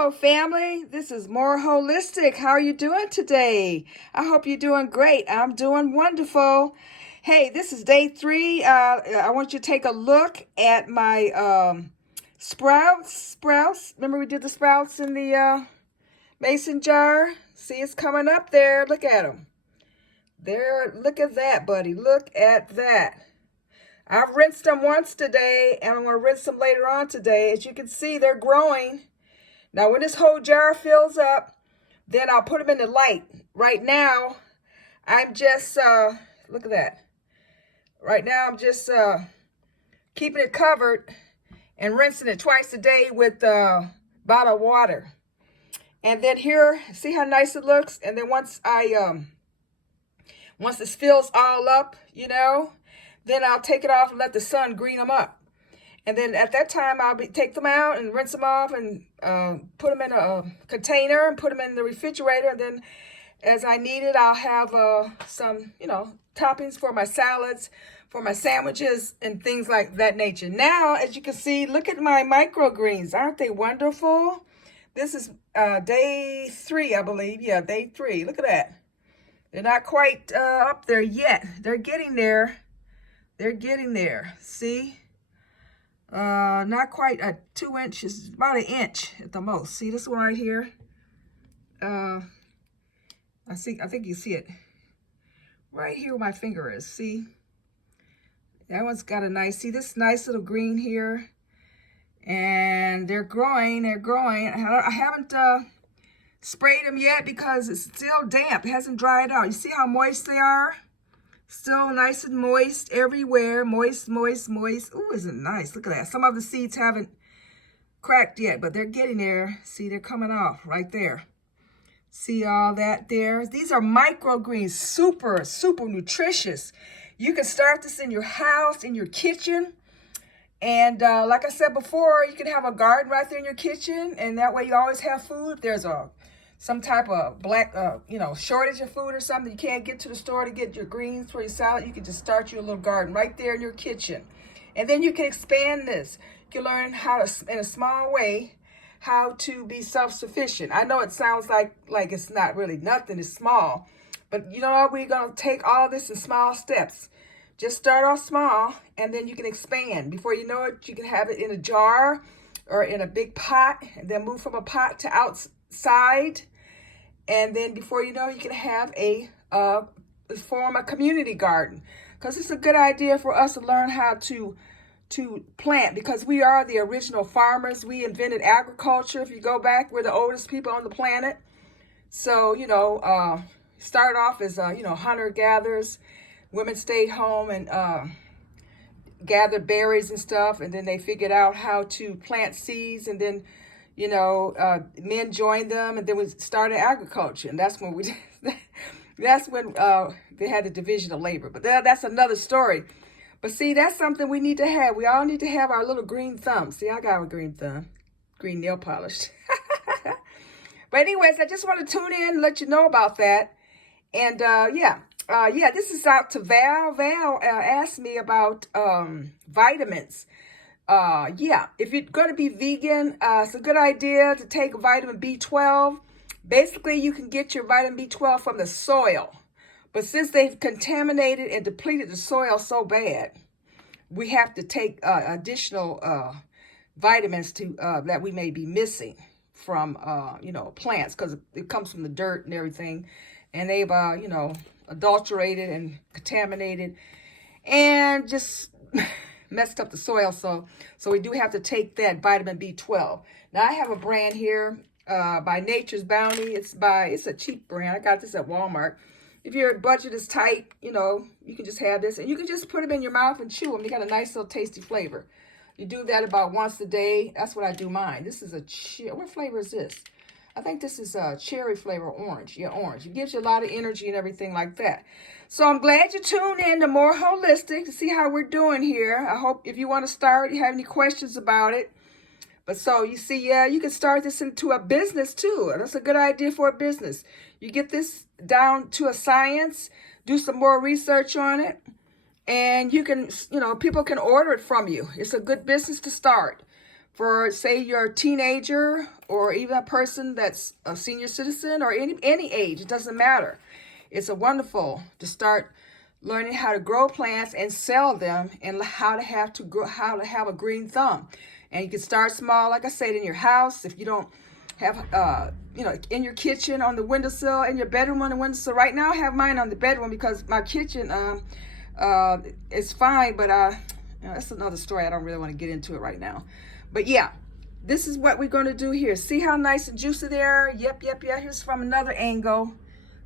Hello, family. This is More Holistic. How are you doing today? I hope you're doing great. I'm doing wonderful. Hey, this is day 3. I want you to take a look at my sprouts. Sprouts. Remember we did the sprouts in the mason jar? See, it's coming up there. Look at them. There. Look at that, buddy. Look at that. I've rinsed them once today, and I'm going to rinse them later on today. As you can see, they're growing. Now, when this whole jar fills up, then I'll put them in the light. Right now, I'm just, look at that. Right now, I'm just keeping it covered and rinsing it twice a day with a bottle of water. And then here, see how nice it looks? And then once this fills all up, then I'll take it off and let the sun green them up. And then at that time, I'll take them out and rinse them off and put them in a container and put them in the refrigerator. And then as I need it, I'll have some, toppings for my salads, for my sandwiches, and things like that nature. Now, as you can see, look at my microgreens. Aren't they wonderful? This is day 3, I believe. Yeah, day 3. Look at that. They're not quite up there yet. They're getting there. They're getting there. See? Not quite 2 inches, about 1 inch at the most. See this one right here? I think you see it right here where my finger is. See? That one's got a nice, see this nice little green here? And they're growing, I haven't sprayed them yet because it's still damp. It hasn't dried out. You see how moist they are? Still nice and moist everywhere. Moist, moist, moist. Ooh, isn't it nice? Look at that. Some of the seeds haven't cracked yet, but they're getting there. See, they're coming off right there. See all that there? These are microgreens. Super, super nutritious. You can start this in your house, in your kitchen. And like I said before, you can have a garden right there in your kitchen. And that way you always have food. If there's some type of shortage of food or something, you can't get to the store to get your greens for your salad, you can just start your little garden right there in your kitchen. And then you can expand this. You can learn how to, in a small way, how to be self-sufficient. I know it sounds like it's not really nothing, it's small. But you know what, we're going to take all this in small steps. Just start off small, and then you can expand. Before you know it, you can have it in a jar or in a big pot, and then move from a pot to outside. And then before you know, you can have form a community garden, because it's a good idea for us to learn how to plant, because we are the original farmers. We invented agriculture. If you go back, we're the oldest people on the planet. So, start off as, hunter-gatherers. Women stayed home and gathered berries and stuff, and then they figured out how to plant seeds, and then men joined them, and then we started agriculture, and that's when they had the division of labor. But that's another story. But see, that's something we need to have. We all need to have our little green thumb. See, I got a green thumb, green nail polish. But anyways, I just want to tune in and let you know about that. And this is out to Val. Val asked me about vitamins. If you're going to be vegan, it's a good idea to take vitamin B12. Basically, you can get your vitamin B12 from the soil. But since they've contaminated and depleted the soil so bad, we have to take additional vitamins that we may be missing from, plants, because it comes from the dirt and everything. And they've, adulterated and contaminated and just messed up the soil. So we do have to take that vitamin B12. Now I have a brand here by Nature's Bounty. It's a cheap brand. I got this at Walmart. If your budget is tight, you can just have this, and you can just put them in your mouth and chew them. They got a nice little tasty flavor. You do that about once a day. That's what I do mine. This is what flavor is this? I think this is a cherry flavor, orange. Yeah, orange. It gives you a lot of energy and everything like that. So I'm glad you tuned in to More Holistic to see how we're doing here. I hope if you want to start, you have any questions about it. But so you see, you can start this into a business too. That's a good idea for a business. You get this down to a science, do some more research on it, and you can, people can order it from you. It's a good business to start. for, say, you're a teenager or even a person that's a senior citizen or any age. It doesn't matter. It's a wonderful to start learning how to grow plants and sell them, and how to have a green thumb. And you can start small, like I said, in your house. If you don't have, in your kitchen, on the windowsill, in your bedroom on the windowsill. Right now, I have mine on the bedroom because my kitchen is fine, but that's another story. I don't really want to get into it right now. But yeah, this is what we're going to do here. See how nice and juicy they are? Yep. Here's from another angle.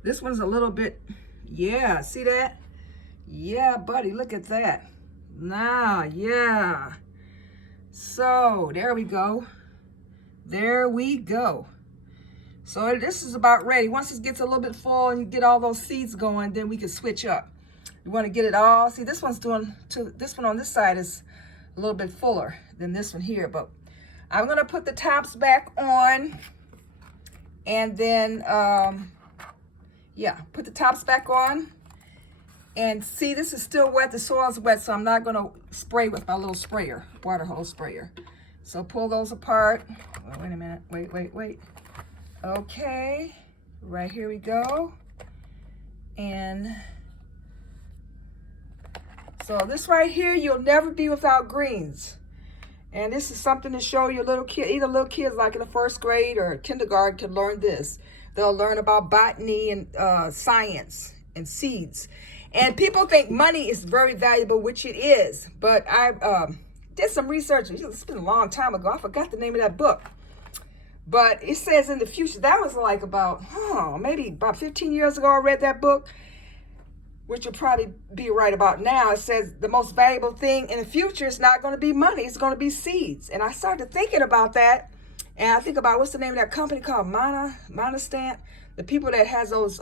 This one's a little bit, yeah, see that? Yeah, buddy, look at that. Now, yeah. So, there we go. There we go. So this is about ready. Once it gets a little bit full and you get all those seeds going, then we can switch up. You want to get it all. See, this one on this side is a little bit fuller than this one here, but I'm going to put the tops back on, and then, put the tops back on. And see, this is still wet. The soil's wet, so I'm not going to spray with my little sprayer, water hose sprayer. So pull those apart. Oh, wait a minute. Wait. Okay. Right, here we go. And so this right here, you'll never be without greens. And this is something to show your little kid, either little kids like in the first grade or kindergarten can learn this. They'll learn about botany and science and seeds. And people think money is very valuable, which it is. But I did some research. It's been a long time ago. I forgot the name of that book. But it says in the future, that was like maybe about 15 years ago I read that book, which will probably be right about now. It says the most valuable thing in the future is not going to be money. It's going to be seeds. And I started thinking about that. And I think about, what's the name of that company called? Monsanto? The people that has those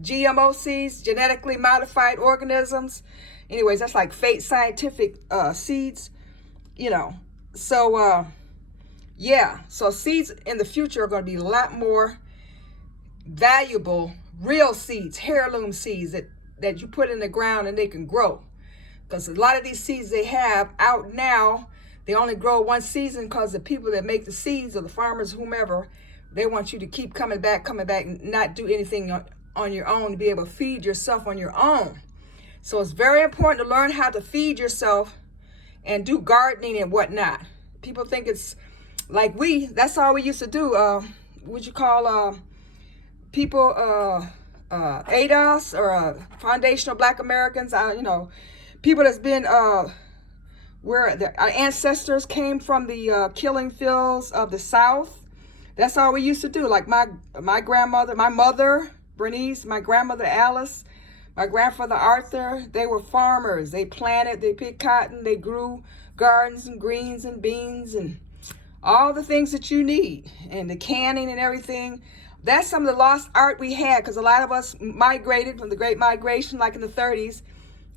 GMO seeds, genetically modified organisms. Anyways, that's like fake scientific seeds, So, so seeds in the future are going to be a lot more valuable, real seeds, heirloom seeds that you put in the ground and they can grow. Because a lot of these seeds they have out now, they only grow one season because the people that make the seeds, or the farmers, whomever, they want you to keep coming back and not do anything on your own, to be able to feed yourself on your own. So it's very important to learn how to feed yourself and do gardening and whatnot. People think it's like that's all we used to do. What you call people, ADOS, or Foundational Black Americans, people that's been, where our ancestors came from, the killing fields of the South. That's all we used to do. Like my grandmother, my mother, Bernice, my grandmother, Alice, my grandfather, Arthur, they were farmers. They planted, they picked cotton, they grew gardens and greens and beans and all the things that you need, and the canning and everything. That's some of the lost art we had, because a lot of us migrated from the Great Migration, like in the 30s.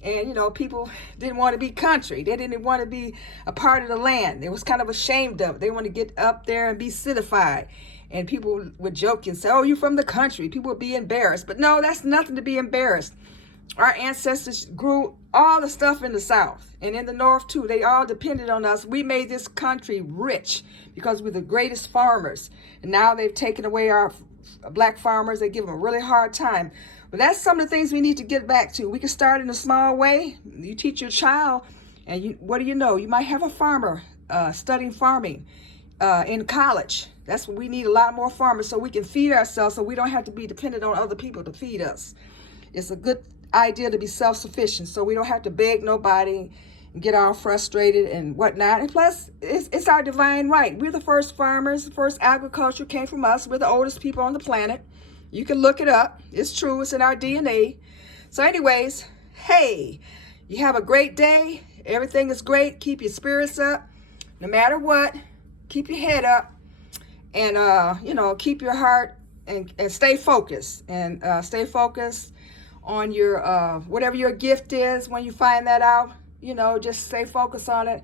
And, people didn't want to be country. They didn't want to be a part of the land. They was kind of ashamed of it. They want to get up there and be citified. And people would joke and say, oh, you're from the country. People would be embarrassed. But no, that's nothing to be embarrassed. Our ancestors grew all the stuff in the South and in the North, too. They all depended on us. We made this country rich because we're the greatest farmers. And now they've taken away our black farmers. They give them a really hard time. But that's some of the things we need to get back to. We can start in a small way. You teach your child, and what do you know? You might have a farmer studying farming in college. That's what we need, a lot more farmers, so we can feed ourselves, so we don't have to be dependent on other people to feed us. It's a good idea to be self-sufficient, so we don't have to beg nobody and get all frustrated and whatnot. And plus, it's our divine right. We're the first farmers. The first agriculture came from us. We're the oldest people on the planet. You can look it up. It's true. It's in our DNA. So anyways, hey, you have a great day. Everything is great. Keep your spirits up. No matter what, keep your head up. And, keep your heart and stay focused. And stay focused on your, whatever your gift is. When you find that out, just stay focused on it.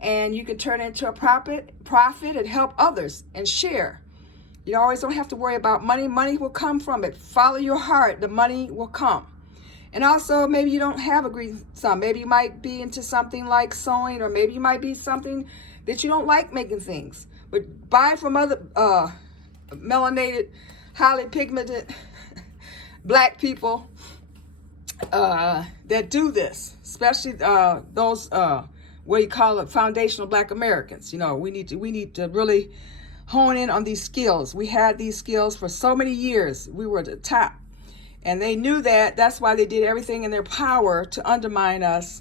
And you can turn it into a profit and help others and share. You always don't have to worry about money. Money will come from it. Follow your heart. The money will come. And also, maybe you don't have a green thumb. Maybe you might be into something like sewing, or maybe you might be something that you don't like making things. But buy from other melanated, highly pigmented black people that do this, especially those what you call it, foundational black Americans. You know, we need to really hone in on these skills. We had these skills for so many years. We were at the top. And they knew that. That's why they did everything in their power to undermine us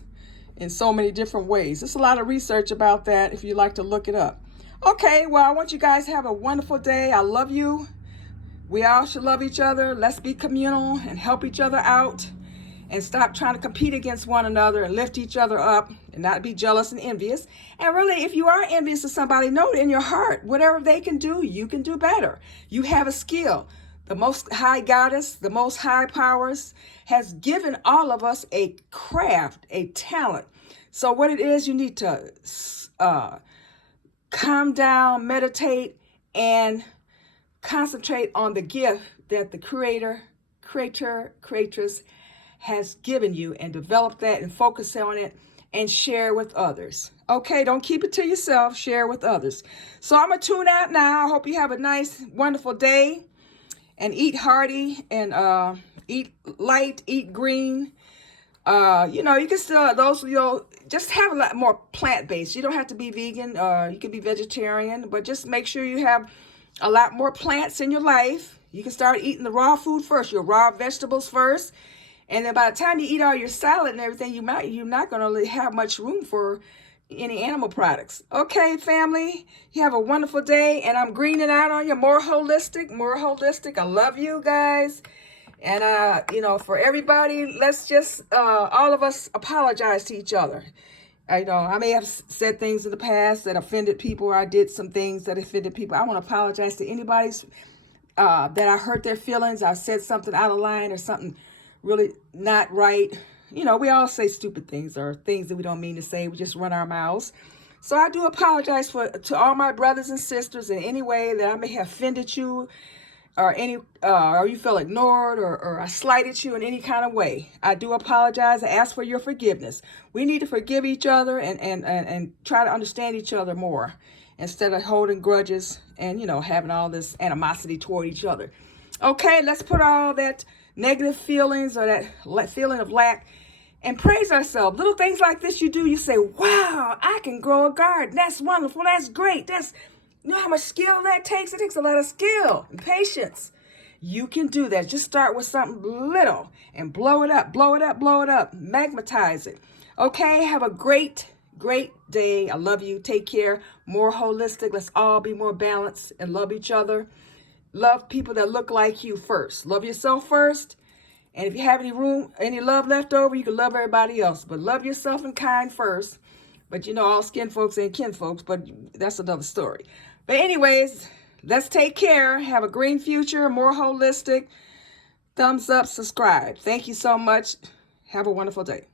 in so many different ways. There's a lot of research about that if you'd like to look it up. Okay, well, I want you guys to have a wonderful day. I love you. We all should love each other. Let's be communal and help each other out, and stop trying to compete against one another and lift each other up and not be jealous and envious. And really, if you are envious of somebody, know in your heart, whatever they can do, you can do better. You have a skill. The Most High Goddess, the Most High Powers, has given all of us a craft, a talent. So what it is, you need to calm down, meditate, and concentrate on the gift that the creatress has given you, and develop that and focus on it and share with others. Okay, don't keep it to yourself, share with others. So I'm going to tune out now. I hope you have a nice, wonderful day. And eat hearty, and eat light, eat green. You know, you can still, just have a lot more plant-based. You don't have to be vegan. You can be vegetarian, but just make sure you have a lot more plants in your life. You can start eating the raw food first, your raw vegetables first. And then by the time you eat all your salad and everything, you're not going to really have much room for any animal products. Okay, family, you have a wonderful day, and I'm greening out on you. More holistic. I love you guys. And, you know, for everybody, let's just, all of us apologize to each other. I may have said things in the past that offended people, or I did some things that offended people. I want to apologize to anybody's, that I hurt their feelings. I said something out of line or something really not right. You know, we all say stupid things or things that we don't mean to say. We just run our mouths. So I do apologize to all my brothers and sisters in any way that I may have offended you, or or you feel ignored, or I slighted you in any kind of way. I do apologize. I ask for your forgiveness. We need to forgive each other and try to understand each other more, instead of holding grudges and, you know, having all this animosity toward each other. Okay, let's put all that negative feelings or that feeling of lack and praise ourselves. Little things like this you do, you say, wow, I can grow a garden. That's wonderful. That's great. You know how much skill that takes? It takes a lot of skill and patience. You can do that. Just start with something little and blow it up, magnetize it. Okay, have a great day. I love you. Take care. More holistic. Let's all be more balanced and love each other. Love people that look like you first. Love yourself first. And if you have any love left over, you can love everybody else. But love yourself and kind first. But you know, all skin folks ain't kin folks, but that's another story. But anyways, let's take care. Have a green future, more holistic. Thumbs up, subscribe. Thank you so much. Have a wonderful day.